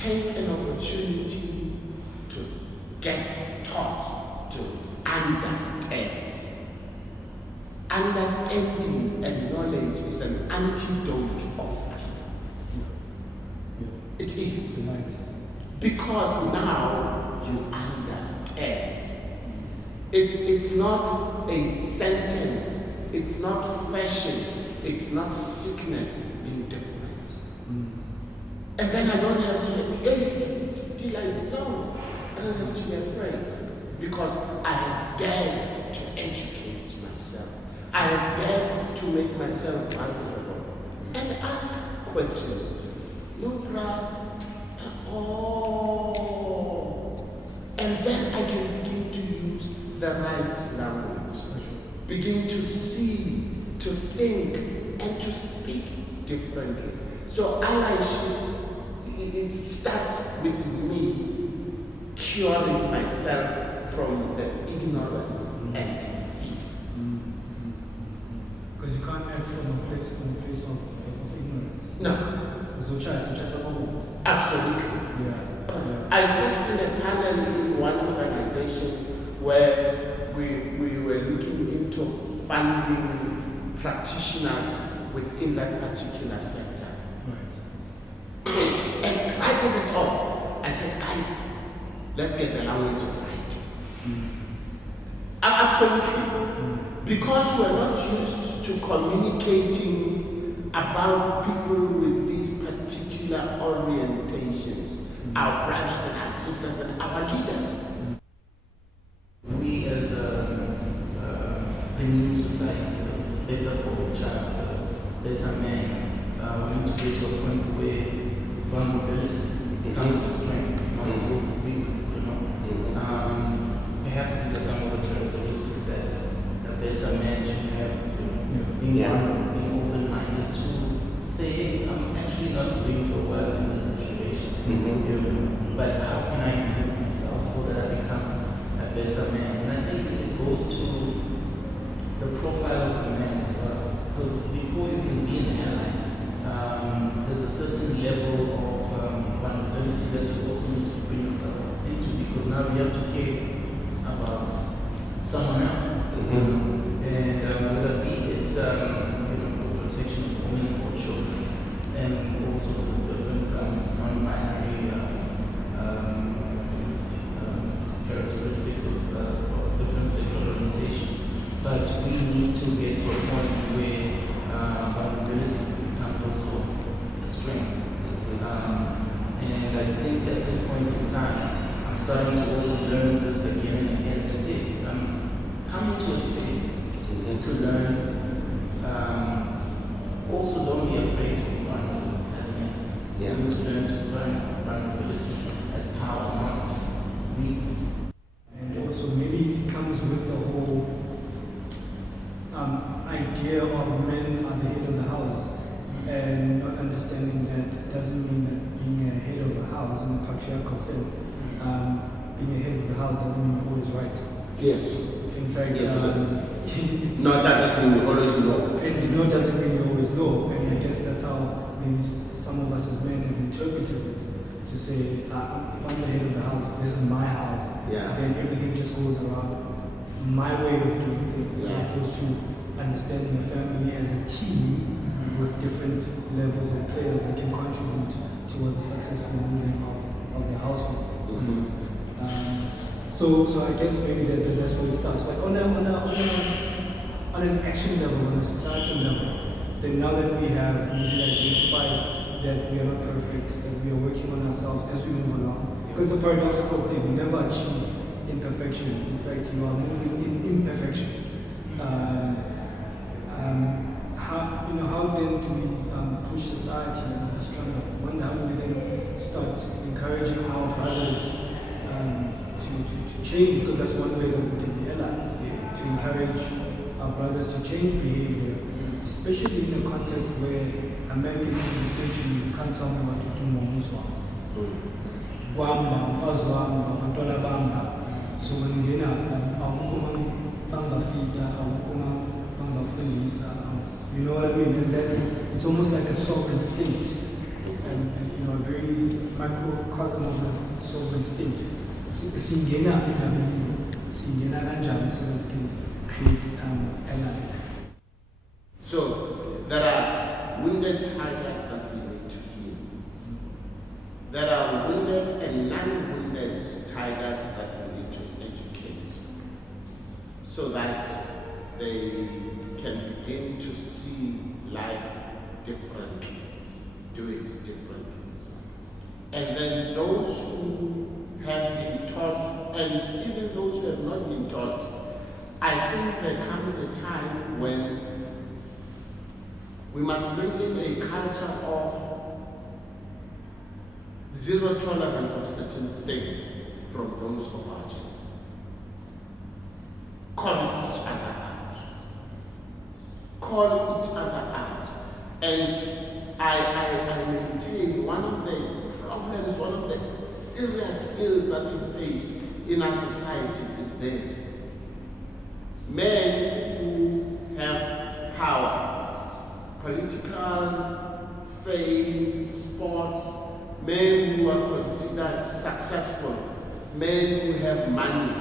take an opportunity to get taught, to understand. Understanding and knowledge is an antidote of fear. It is. Because now you understand. It's not a sentence, it's not fashion, it's not sickness being different. And then I don't have to be no, I don't have to be afraid. Because I have dared to educate myself. I have dared to make myself vulnerable and ask questions. No problem. And then I can begin to use the right language. Begin to see, to think, and to speak differently. So allyship, it starts with me curing myself from the ignorance and fear. Because you can't act from a place of ignorance. No. So absolutely. Yeah. I sat in a panel in one organization where we were looking into funding practitioners within that particular sector. Right. And right at the top, I said, guys, let's get the language right. Absolutely. Because we're not used to communicating about people with these particular orientations, our brothers and our sisters and our leaders. We as a new society, better culture, better men, we need to get to a point where vulnerability becomes a strength, it's not a sort of weakness, Perhaps these are some of the characteristics that a better man should have, being open-minded to say, hey, I'm actually not doing so well in this situation. But how can I improve myself so that I become a better man? And I think it goes to the profile of the man as well. Because before you can be an ally, there's a certain level of vulnerability that you also need to bring yourself into, because now you have to care about someone else. And whether be it protection of women or children, and also the different non-binary characteristics of different sexual orientation. But we need to get to a point where vulnerability becomes also a strength. And I think at this point in time, I'm starting to also learn this again and again. I'm coming to a space to learn. Also, don't be afraid to be vulnerable as men. Yeah. We need to learn to find vulnerability as power, not weakness. And also, maybe it comes with the whole idea of men are the head of the house, and not understanding that doesn't mean that being a head of a house in a patriarchal sense, being a head of the house doesn't mean you're always right. Yes. In fact, yes, no, it doesn't mean you always know. And no doesn't mean you always know. And I guess that's how maybe some of us as men have interpreted it, to say, if I'm the head of the house, this is my house, then everything just goes around my way of doing things, as opposed to understanding a family as a team with different levels of players that can contribute towards the successful moving of the household. So I guess maybe that's where it starts. But on an action level, on a societal level, then now that we have maybe identified that we are not perfect, that we are working on ourselves as we move along, because it's a paradoxical thing, we never achieve imperfection. In fact, you are moving in imperfections. How then do we push society in this struggle? How do we then start encouraging our brothers to change? Because that's one way that we can be allies, to encourage our brothers to change behavior, especially in a context where a man can easily say to you, you can't tell me what to do, Momuswa. Gwamba, Mfazwamba, Mantwana Bamba. So when you get you know what I mean? And it's almost like a sovereign state. and a very microcosm of the sovereign state. Singena kanjani so that we can create ally. So there are wounded tigers that we need to heal. There are wounded and non-wounded tigers that we need to educate so that they can begin to see life differently, do it differently. And then those who have been taught, and even those who have not been taught, I think there comes a time when we must bring in a culture of zero tolerance of certain things from those of our children. Call each other out. Call each other out. And I maintain one of the problems, one of the serious ills that we face in our society is this. Men who have power, political, fame, sports, men who are considered successful, men who have money,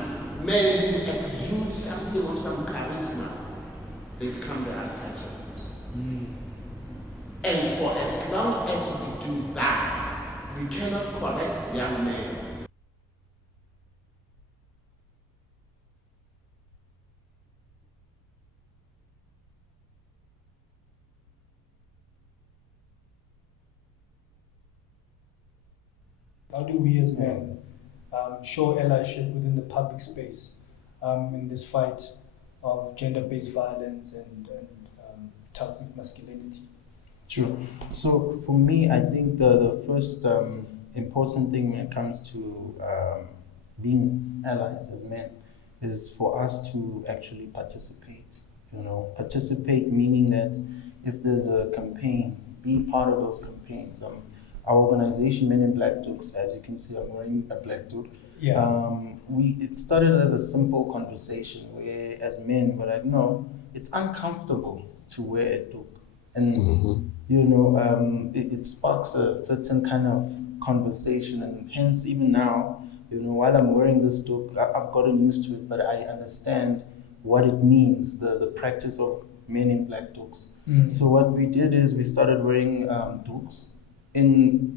men who exude something of some charisma, they become the untouchables. And for as long as we do that, we cannot correct young men. How do we as men show allyship within the public space in this fight of gender-based violence and toxic masculinity? Sure. So for me, I think the first important thing when it comes to being allies as men is for us to actually participate. Participate meaning that if there's a campaign, be part of those campaigns. Our organization, Men in Black Dukes, as you can see, I'm wearing a black duke. Yeah. It started as a simple conversation where, as men, we're like, no, it's uncomfortable to wear a duke. And, it sparks a certain kind of conversation. And hence, even now, while I'm wearing this duke, I've gotten used to it, but I understand what it means, the practice of Men in Black Dukes. So what we did is we started wearing dukes in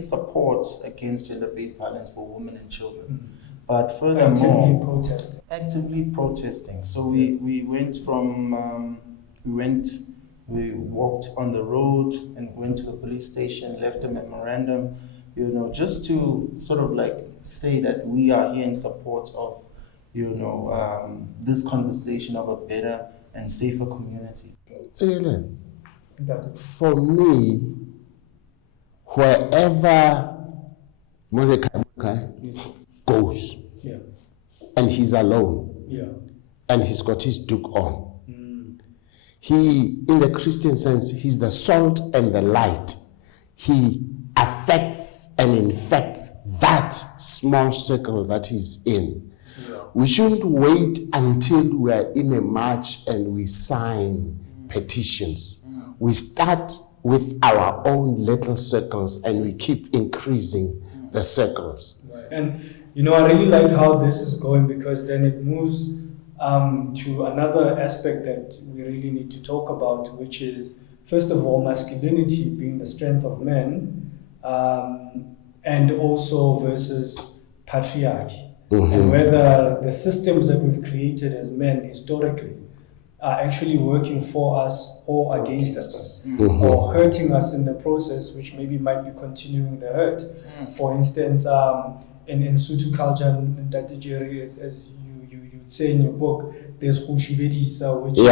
support against gender-based violence for women and children. But furthermore, actively protesting. So we went from we walked on the road and went to the police station, left a memorandum, just to sort of like say that we are here in support of this conversation of a better and safer community. For me, wherever Mordecai goes, and he's alone, and he's got his duke on, he, in the Christian sense, he's the salt and the light. He affects and infects that small circle that he's in. We shouldn't wait until we are in a march and we sign petitions. We start with our own little circles and we keep increasing the circles. Right. And I really like how this is going, because then it moves to another aspect that we really need to talk about, which is, first of all, masculinity being the strength of men, and also versus patriarchy. And whether the systems that we've created as men historically are actually working for us or against us, or hurting us in the process, which maybe might be continuing the hurt. For instance, in Sutu culture, and as you say in your book, there's Hushubedisa, which is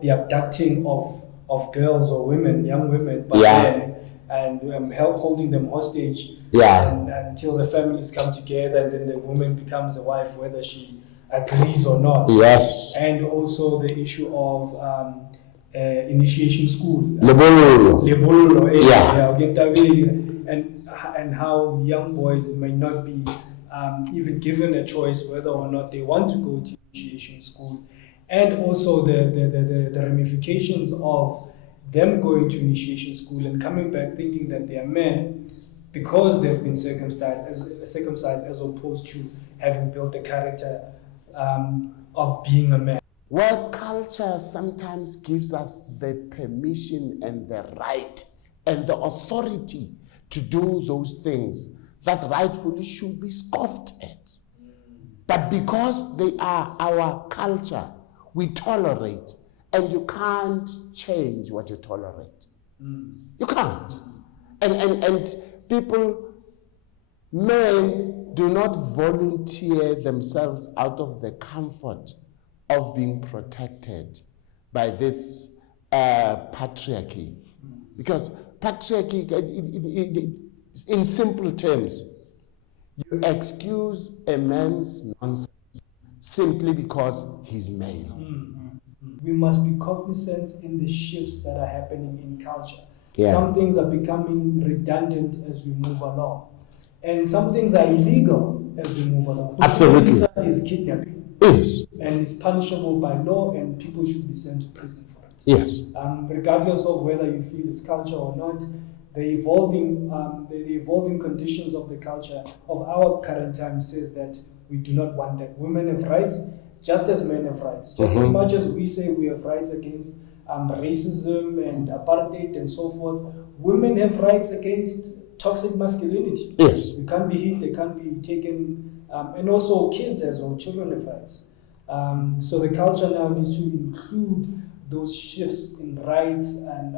the abducting of girls or women, young women, by men, and holding them hostage until the families come together, and then the woman becomes a wife, whether she agrees or not. Yes. And also the issue of initiation school. And how young boys may not be even given a choice whether or not they want to go to initiation school. And also the ramifications of them going to initiation school and coming back thinking that they are men because they've been circumcised as opposed to having built the character of being a man. Where culture sometimes gives us the permission and the right and the authority to do those things that rightfully should be scoffed at. But because they are our culture, we tolerate, and you can't change what you tolerate. You can't. And people, men do not volunteer themselves out of the comfort of being protected by this patriarchy. Because patriarchy, in simple terms, you excuse a man's nonsense simply because he's male. We must be cognizant in the shifts that are happening in culture. Yeah. Some things are becoming redundant as we move along. And some things are illegal as we move along. Absolutely. Is kidnapping. Yes. And it's punishable by law, and people should be sent to prison for it. Yes. Regardless of whether you feel it's culture or not, the evolving conditions of the culture of our current time says that we do not want that. Women have rights just as men have rights. Just as much as we say we have rights against racism and apartheid and so forth, women have rights against toxic masculinity. Yes. They can't be hit, they can't be taken, and also kids as well, children have rights. So the culture now needs to include those shifts in rights, and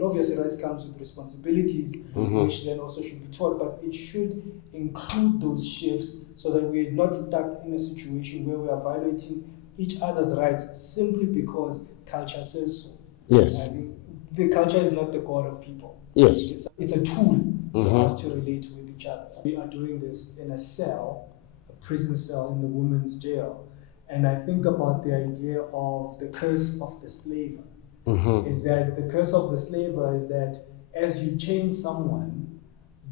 obviously rights comes with responsibilities, which then also should be taught, but it should include those shifts so that we're not stuck in a situation where we are violating each other's rights simply because culture says so. Yes. The culture is not the God of people. Yes. It's a tool for us to relate with each other. We are doing this in a cell, a prison cell in the women's jail. And I think about the idea of the curse of the slaver. Is that the curse of the slaver is that as you chain someone,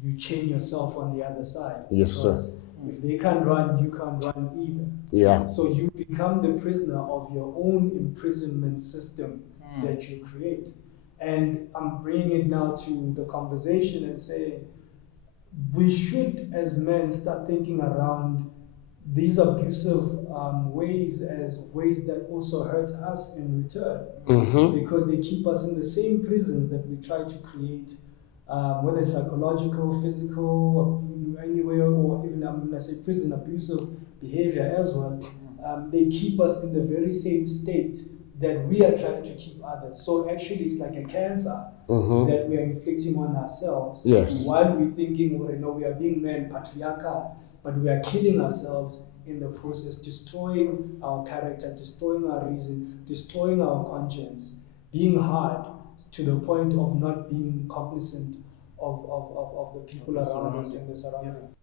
you chain yourself on the other side. Yes, sir. If they can't run, you can't run either. Yeah. So you become the prisoner of your own imprisonment system that you create. And I'm bringing it now to the conversation and saying we should, as men, start thinking around these abusive ways as ways that also hurt us in return, because they keep us in the same prisons that we try to create, whether it's psychological, physical, anywhere, or even when I say prison, abusive behavior as well. They keep us in the very same state that we are trying to keep others. So actually it's like a cancer that we are inflicting on ourselves. Yes. While we're thinking, well, we are being men, patriarchal, but we are killing ourselves in the process, destroying our character, destroying our reason, destroying our conscience, being hard to the point of not being cognizant of the people around us and the surroundings.